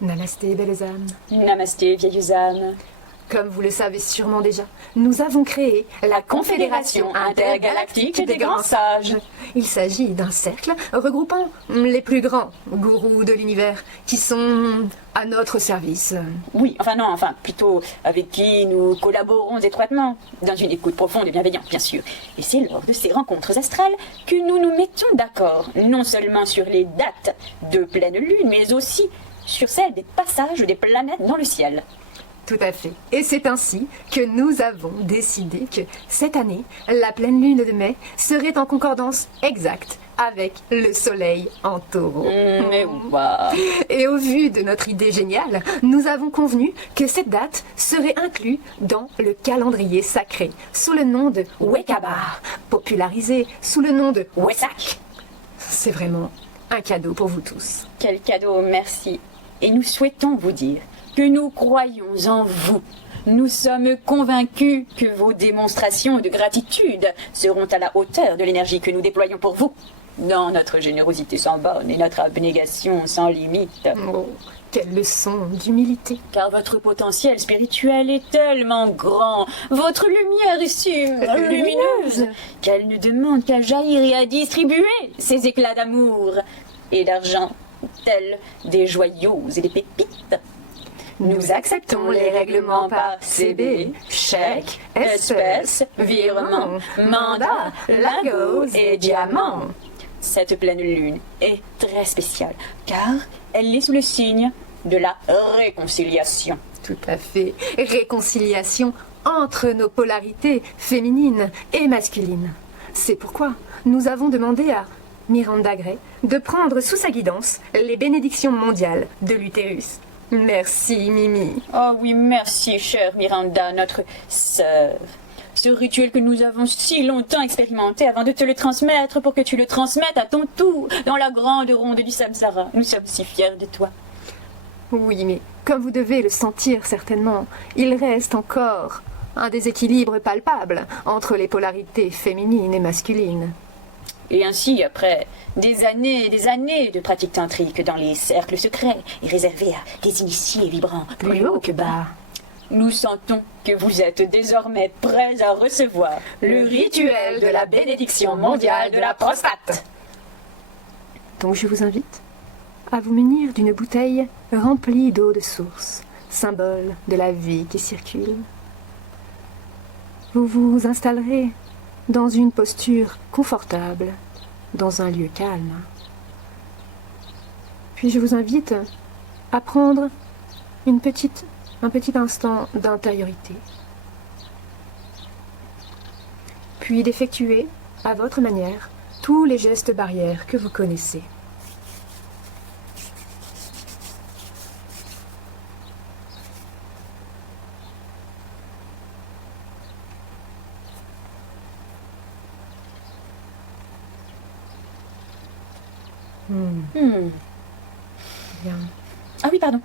Namasté, belles âmes. Namasté, vieilles âmes. Comme vous le savez sûrement déjà, nous avons créé La Confédération intergalactique des grands sages. Il s'agit d'un cercle regroupant les plus grands gourous de l'univers qui sont à notre service. Oui, plutôt avec qui nous collaborons étroitement, dans une écoute profonde et bienveillante, bien sûr. Et c'est lors de ces rencontres astrales que nous nous mettons d'accord, non seulement sur les dates de pleine lune, mais aussi sur celles des passages des planètes dans le ciel. Tout à fait. Et c'est ainsi que nous avons décidé que cette année, la pleine lune de mai serait en concordance exacte avec le soleil en taureau. Mais wow. Et au vu de notre idée géniale, nous avons convenu que cette date serait inclue dans le calendrier sacré sous le nom de Wekabar, popularisé sous le nom de Wesak. C'est vraiment un cadeau pour vous tous. Quel cadeau, merci. Et nous souhaitons vous dire que nous croyons en vous. Nous sommes convaincus que vos démonstrations de gratitude seront à la hauteur de l'énergie que nous déployons pour vous, dans notre générosité sans borne et notre abnégation sans limite. Oh, quelle leçon d'humilité. Car votre potentiel spirituel est tellement grand, votre lumière est si lumineuse, qu'elle ne demande qu'à jaillir et à distribuer ses éclats d'amour et d'argent, tels des joyaux et des pépites. Nous acceptons les règlements par CB, chèque, espèce, virement, mandat, lingot et diamant. Cette pleine lune est très spéciale, car elle est sous le signe de la réconciliation. Tout à fait. Réconciliation entre nos polarités féminines et masculines. C'est pourquoi nous avons demandé à Miranda Gray de prendre sous sa guidance les bénédictions mondiales de l'utérus. Merci, Mimi. Oh oui, merci, chère Miranda, notre sœur. Ce rituel que nous avons si longtemps expérimenté avant de te le transmettre pour que tu le transmettes à ton tour dans la grande ronde du samsara. Nous sommes si fiers de toi. Oui, mais comme vous devez le sentir certainement, il reste encore un déséquilibre palpable entre les polarités féminines et masculines. Et ainsi, après des années et des années de pratique tantrique dans les cercles secrets et réservés à des initiés vibrants plus haut que bas, nous sentons que vous êtes désormais prêts à recevoir le rituel de la bénédiction mondiale de la prostate. Donc je vous invite à vous munir d'une bouteille remplie d'eau de source, symbole de la vie qui circule. Vous vous installerez dans une posture confortable, dans un lieu calme. Puis je vous invite à prendre un petit instant d'intériorité. Puis d'effectuer, à votre manière, tous les gestes barrières que vous connaissez. Bien. Ah oui, pardon.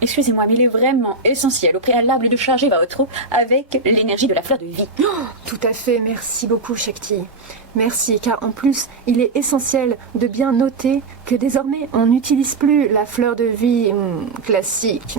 Excusez-moi, mais il est vraiment essentiel au préalable de charger votre eau avec l'énergie de la fleur de vie. Oh, tout à fait, merci beaucoup Shakti. Merci, car en plus, il est essentiel de bien noter que désormais, on n'utilise plus la fleur de vie classique,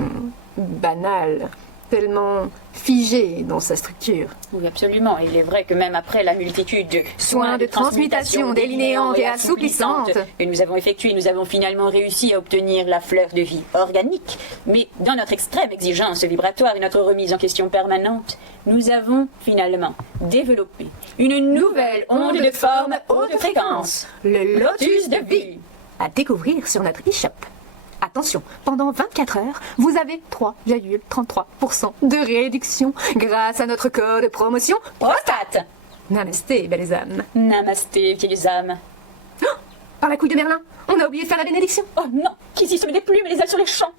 banale, tellement figée dans sa structure. Oui, absolument. Il est vrai que même après la multitude de soins de transmutation délinéante et assouplissante que nous avons effectués, nous avons finalement réussi à obtenir la fleur de vie organique. Mais dans notre extrême exigence vibratoire et notre remise en question permanente, nous avons finalement développé une nouvelle onde de forme haute fréquence, le lotus de vie, à découvrir sur notre e-shop. Attention, pendant 24 heures, vous avez 3,33% de réduction grâce à notre code promotion prostate. Namasté, belles âmes. Namasté, vieilles âmes. Oh, par la couille de Merlin, on a oublié de faire la bénédiction. Oh non, qu'ici se met des plumes et des ailes sur les champs.